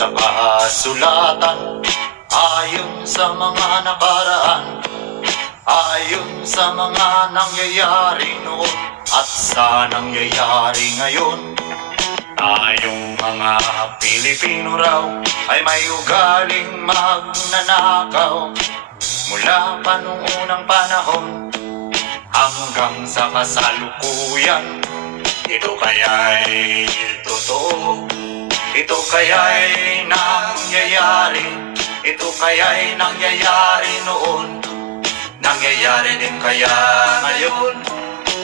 sa kasulatan, ayon sa mga nakaraan, ayon sa mga nangyayari noon at sa nangyayari ngayon. Tayong mga Pilipino raw ay may ugaling magnanakaw, mula pa nung unang panahon hanggang sa kasalukuyan. Ito kaya'y totoo, ito kaya'y nangyayari, ito kaya'y nangyayari noon, nangyayari din kaya ngayon.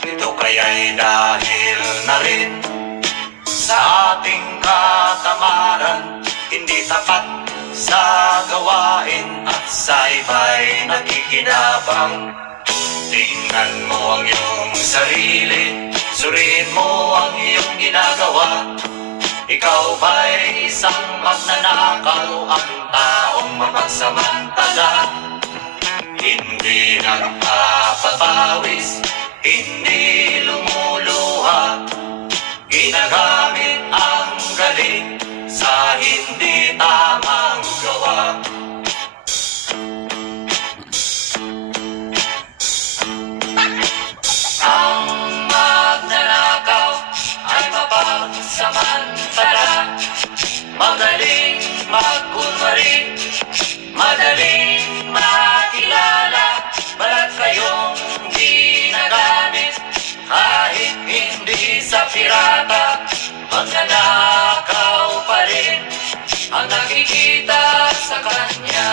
Ito kaya'y dahil na rin sa ating katamaran, hindi tapat sa gawain at sa iba'y nakikinabang. Tingnan mo ang iyong sarili, suriin mo ang iyong ginagawa. Ikaw ba'y isang magnanakaw, ang taong mapagsamantala? Hindi nagpapapawis, hindi lumuluha, ginagamit ang galing sa hindi tamang gawa. Ang magnanakaw ay mapagsamantala, magaling magkunwari, madaling makilala, balat kayong ginagamit kahit hindi sa pirata. Magnanakaw pa rin ang nakikita sa kanya.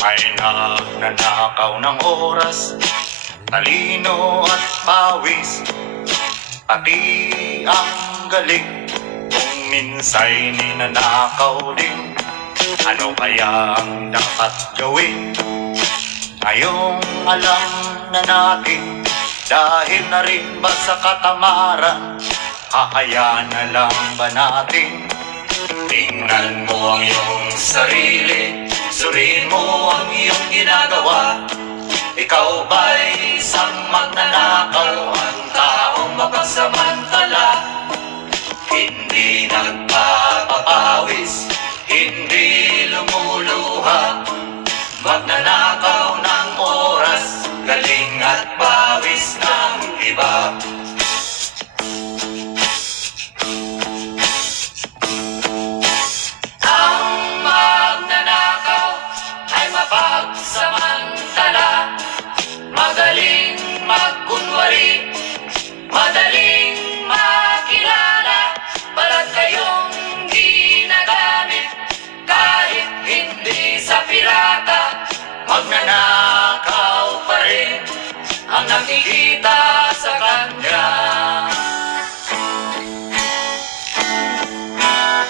Ay nagnanakaw ng oras, talino at pawis, pati ang galing, kung minsa'y ninanakaw din. Ano kaya ang dapat gawin? Ngayong alam na natin, dahil na rin ba sa katamaran, kakaya na lang ba natin? Tingnan mo ang iyong sarili, suriin mo ang iyong ginagawa. Ikaw ba'y isang magnanakaw, ang taong mapagsamantala? Hindi